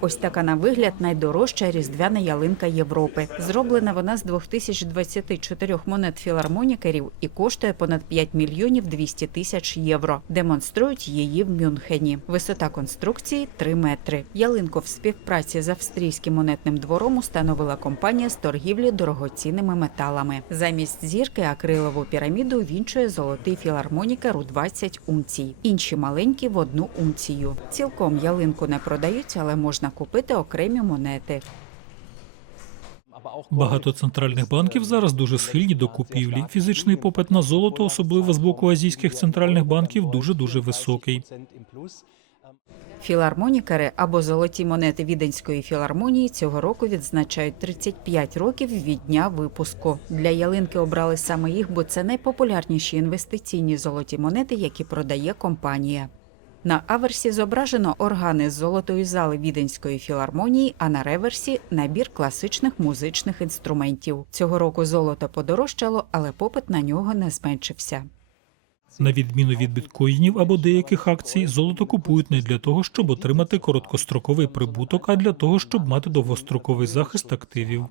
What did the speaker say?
Ось така на вигляд найдорожча різдвяна ялинка Європи. Зроблена вона з 2024 монет філармонікерів і коштує понад 5 мільйонів 200 тисяч євро. Демонструють її в Мюнхені. Висота конструкції 3 метри. Ялинку в співпраці з австрійським монетним двором установила компанія з торгівлі дорогоцінними металами. Замість зірки акрилову піраміду вінчує золотий філармонікер у 20 унцій. Інші маленькі в одну унцію. Цілком ялинку не продають, але можна купити окремі монети. Багато центральних банків зараз дуже схильні до купівлі. Фізичний попит на золото, особливо з боку азійських центральних банків, дуже дуже високий. Філармонікери або золоті монети Віденської філармонії цього року відзначають 35 років від дня випуску. Для ялинки обрали саме їх, бо це найпопулярніші інвестиційні золоті монети, які продає компанія. На аверсі зображено органи з золотої зали Віденської філармонії, а на реверсі набір класичних музичних інструментів. Цього року золото подорожчало, але попит на нього не зменшився. На відміну від біткоїнів або деяких акцій, золото купують не для того, щоб отримати короткостроковий прибуток, а для того, щоб мати довгостроковий захист активів.